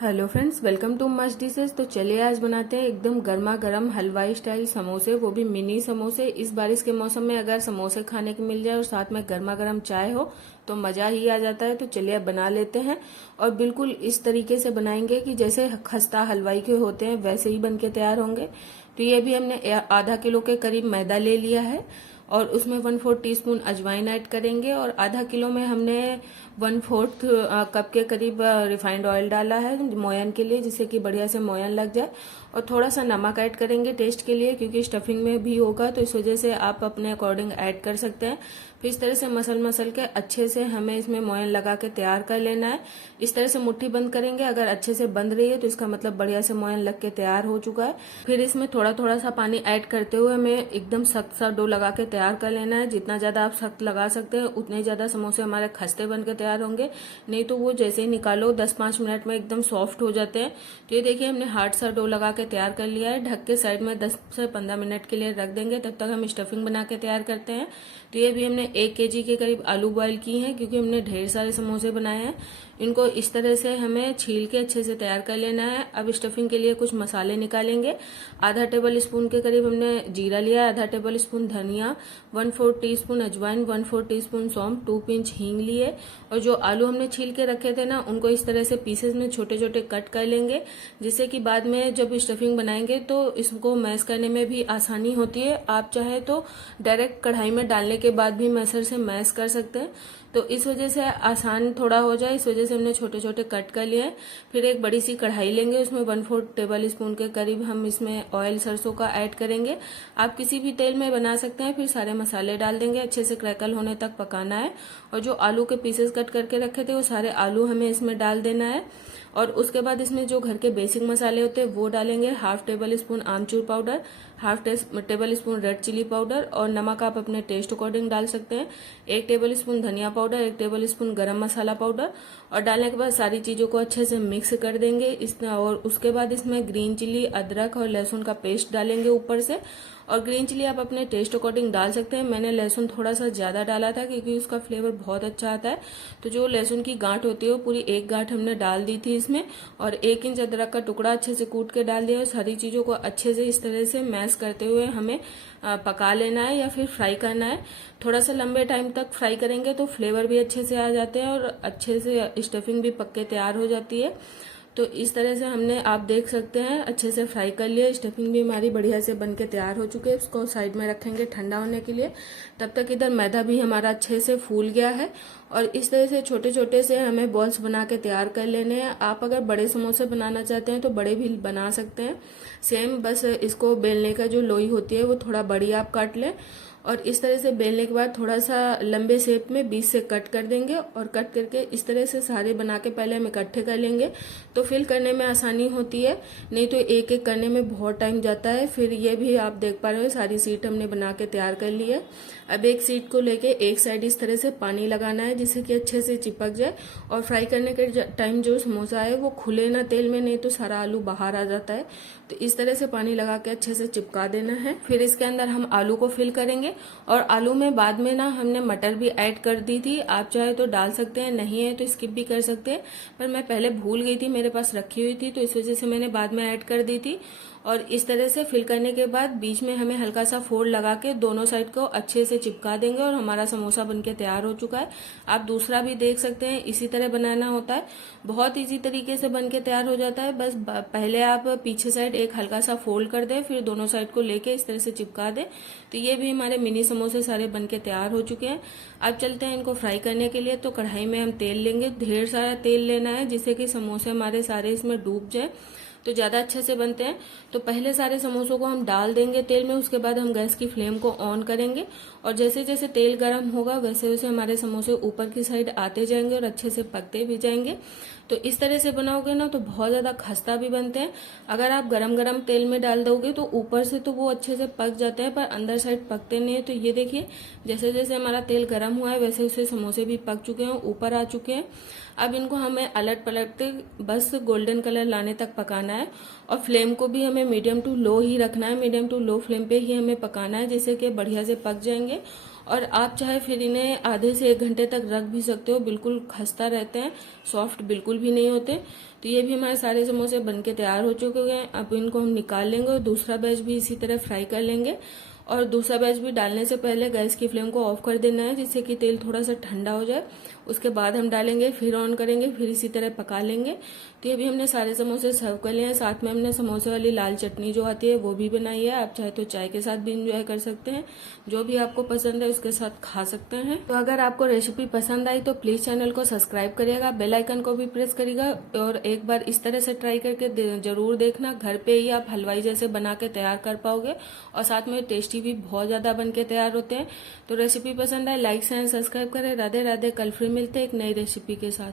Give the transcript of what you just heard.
Hello friends, welcome to must dishes. तो चलिए आज बनाते हैं एकदम गर्मा गर्म हलवाई स्टाइल समोसे, वो भी मिनी समोसे। इस बारिश के मौसम में अगर समोसे खाने को मिल जाए और साथ में गर्मा गर्म चाय हो तो मज़ा ही आ जाता है। तो चलिए अब बना लेते हैं और बिल्कुल इस तरीके से बनाएंगे कि जैसे खस्ता हलवाई के होते हैं वैसे ही बन के तैयार होंगे। तो ये भी हमने आधा किलो के करीब मैदा ले लिया है और उसमें 1/4 टीस्पून अजवाइन ऐड करेंगे और आधा किलो में हमने 1/4 कप के करीब रिफाइंड ऑयल डाला है मोयन के लिए, जिससे कि बढ़िया से मोयन लग जाए। और थोड़ा सा नमक ऐड करेंगे टेस्ट के लिए, क्योंकि स्टफिंग में भी होगा तो इस वजह से आप अपने अकॉर्डिंग ऐड कर सकते हैं। फिर इस तरह से मसल के अच्छे से हमें इसमें मोयन लगा के तैयार कर लेना है। इस तरह से मुट्ठी बंद करेंगे, अगर अच्छे से बंद रही है तो इसका मतलब बढ़िया से मोयन लग के तैयार हो चुका है। फिर इसमें थोड़ा थोड़ा सा पानी ऐड करते हुए हमें एकदम सख्त सा डो लगा के तैयार कर लेना है। जितना ज्यादा आप सख्त लगा सकते हैं उतने ज्यादा समोसे हमारे खस्ते बन के तैयार होंगे, नहीं तो वो जैसे ही निकालो 10-5 मिनट में एकदम सॉफ्ट हो जाते हैं। तो ये देखिए हमने हार्ड सा डो लगा के तैयार कर लिया है। ढक के साइड में 10 से 15 मिनट के लिए रख देंगे, तब तक हम स्टफिंग बना के तैयार करते हैं। तो ये भी हमने 1 kg के करीब आलू बॉयल की हैं, क्योंकि हमने ढेर सारे समोसे बनाए हैं। इनको इस तरह से हमें छील के अच्छे से तैयार कर लेना है। अब स्टफिंग के लिए कुछ मसाले निकालेंगे। आधा टेबल स्पून के करीब हमने जीरा लिया, आधा टेबल स्पून धनिया, 1/4 टीस्पून अजवाइन, 1/4 टीस्पून सौंफ, 2 पिंच हींग लिए। और जो आलू हमने छील के रखे थे ना, उनको इस तरह से पीसेस में छोटे छोटे कट कर लेंगे, जिससे कि बाद में जब स्टफिंग बनाएंगे तो इसको मैश करने में भी आसानी होती है। आप चाहे तो डायरेक्ट कढ़ाई में डालने के बाद भी मैशर से मैश कर सकते हैं, तो इस वजह से आसान थोड़ा हो जाए, इस वजह से हमने छोटे छोटे कट कर लिए हैं। फिर एक बड़ी सी कढ़ाई लेंगे, उसमें 1/4 टेबल स्पून के करीब हम इसमें ऑयल सरसों का ऐड करेंगे। आप किसी भी तेल में बना सकते हैं। फिर सारे मसाले डाल देंगे, अच्छे से क्रैकल होने तक पकाना है। और जो आलू के पीसेस कट करके रखे थे वो सारे आलू हमें इसमें डाल देना है। और उसके बाद इसमें जो घर के बेसिक मसाले होते हैं वो डालेंगे। 1/2 टेबल स्पून आमचूर powder, 1/2 table spoon red chilli powder और नमक आप अपने टेस्ट अकॉर्डिंग डाल सकते हैं। 1 टेबल स्पून धनिया पाउडर, 1 टेबल स्पून गरम मसाला पाउडर। और डालने के बाद सारी चीजों को अच्छे से मिक्स कर देंगे और उसके बाद इसमें ग्रीन चिली, अदरक और लहसुन का पेस्ट डालेंगे ऊपर से। और ग्रीन चिली आप अपने टेस्ट अकॉर्डिंग डाल सकते हैं। मैंने लहसुन थोड़ा सा ज्यादा डाला था क्योंकि उसका फ्लेवर बहुत अच्छा आता है। तो जो लहसुन की गांठ होती है वो पूरी 1 गांठ हमने डाल दी थी इसमें। और 1 इंच अदरक का टुकड़ा अच्छे से कूट के डाल दिया। और सारी चीजों को अच्छे से इस तरह से मैश करते हुए हमें पका लेना है या फिर फ्राई करना है। थोड़ा सा लंबे टाइम तक फ्राई करेंगे तो फ्लेवर भी अच्छे से आ जाते हैं और अच्छे से स्टफिंग भी पक के तैयार हो जाती है। तो इस तरह से हमने, आप देख सकते हैं, अच्छे से फ्राई कर लिया। स्टफिंग भी हमारी बढ़िया से बन के तैयार हो चुके हैं। इसको साइड में रखेंगे ठंडा होने के लिए। तब तक इधर मैदा भी हमारा अच्छे से फूल गया है। और इस तरह से छोटे छोटे से हमें बॉल्स बना के तैयार कर लेने हैं। आप अगर बड़े समोसे बनाना चाहते हैं तो बड़े भी बना सकते हैं सेम। बस इसको बेलने का जो लोई होती है वो थोड़ा बड़ी आप काट लें और इस तरह से बेलने के बाद थोड़ा सा लंबे शेप में बीच से कट कर देंगे। और कट करके इस तरह से सारे बना के पहले हम इकट्ठे कर लेंगे, तो फिल करने में आसानी होती है। नहीं तो एक एक करने में बहुत टाइम जाता है। फिर ये भी आप देख पा रहे हो सारी सीट हमने बना के तैयार कर ली है। अब एक सीट को लेके एक साइड इस तरह से पानी लगाना है, जिससे कि अच्छे से चिपक जाए। और फ्राई करने के टाइम जो समोसा है वो खुले ना तेल में, नहीं तो सारा आलू बाहर आ जाता है। तो इस तरह से पानी लगा के अच्छे से चिपका देना है। फिर इसके अंदर हम आलू को फिल करेंगे। और आलू में बाद में ना हमने मटर भी ऐड कर दी थी, आप चाहे तो डाल सकते हैं, नहीं है तो स्किप भी कर सकते हैं। पर मैं पहले भूल गई थी, मेरे पास रखी हुई थी, तो इस वजह से मैंने बाद में ऐड कर दी थी। और इस तरह से फिल करने के बाद बीच में हमें हल्का सा फोल्ड लगा के दोनों साइड को अच्छे से चिपका देंगे और हमारा समोसा बनके तैयार हो चुका है। आप दूसरा भी देख सकते हैं, इसी तरह बनाना होता है। बहुत इजी तरीके से बनके तैयार हो जाता है। बस पहले आप पीछे साइड एक हल्का सा फोल्ड कर दें, फिर दोनों साइड को लेके इस तरह से चिपका दें। तो ये भी हमारे मिनी समोसे सारे बनके तैयार हो चुके हैं। अब चलते हैं इनको फ्राई करने के लिए। तो कढ़ाई में हम तेल लेंगे, ढेर सारा तेल लेना है, जिससे कि समोसे हमारे सारे इसमें डूब जाए, तो ज्यादा अच्छे से बनते हैं। तो पहले सारे समोसों को हम डाल देंगे तेल में, उसके बाद हम गैस की फ्लेम को ऑन करेंगे। और जैसे जैसे तेल गर्म होगा वैसे वैसे हमारे समोसे ऊपर की साइड आते जाएंगे और अच्छे से पकते भी जाएंगे। तो इस तरह से बनाओगे ना तो बहुत ज्यादा खस्ता भी बनते हैं। अगर आप गरम गरम तेल में डाल दोगे तो ऊपर से तो वो अच्छे से पक जाते हैं, पर अंदर साइड पकते नहीं है। तो ये देखिए, जैसे जैसे हमारा तेल गर्म हुआ है वैसे वैसे समोसे भी पक चुके हैं, ऊपर आ चुके हैं। अब इनको हमें अलट पलट के बस गोल्डन कलर लाने तक पकाना है। और फ्लेम को भी हमें मीडियम टू लो ही रखना है, मीडियम टू लो फ्लेम पे ही हमें पकाना है, जिससे कि बढ़िया से पक जाएंगे। और आप चाहे फिर इन्हें आधे से 1 घंटे तक रख भी सकते हो, बिल्कुल खस्ता रहते हैं, सॉफ्ट बिल्कुल भी नहीं होते। तो ये भी हमारे सारे समोसे बनके तैयार हो चुके हैं। अब इनको हम निकाल लेंगे और दूसरा बैच भी इसी तरह फ्राई कर लेंगे। और दूसरा बैच भी डालने से पहले गैस की फ्लेम को ऑफ कर देना है, जिससे कि तेल थोड़ा सा ठंडा हो जाए। उसके बाद हम डालेंगे, फिर ऑन करेंगे, फिर इसी तरह पका लेंगे। तो ये भी हमने सारे समोसे सर्व कर लिए हैं। साथ में हमने समोसे वाली लाल चटनी जो आती है वो भी बनाई है। आप चाहे तो चाय के साथ भी इंजॉय कर सकते हैं, जो भी आपको पसंद है उसके साथ खा सकते हैं। तो अगर आपको रेसिपी पसंद आई तो प्लीज चैनल को सब्सक्राइब करिएगा, बेल आइकन को भी प्रेस करिएगा और एक बार इस तरह से ट्राई करके जरूर देखना। घर पे ही आप हलवाई जैसे बना के तैयार कर पाओगे और साथ में टेस्टी भी बहुत ज्यादा बन के तैयार होते हैं। तो रेसिपी पसंद आए लाइक शेयर सब्सक्राइब करें। राधे राधे। कल फिर मिलते हैं एक नई रेसिपी के साथ।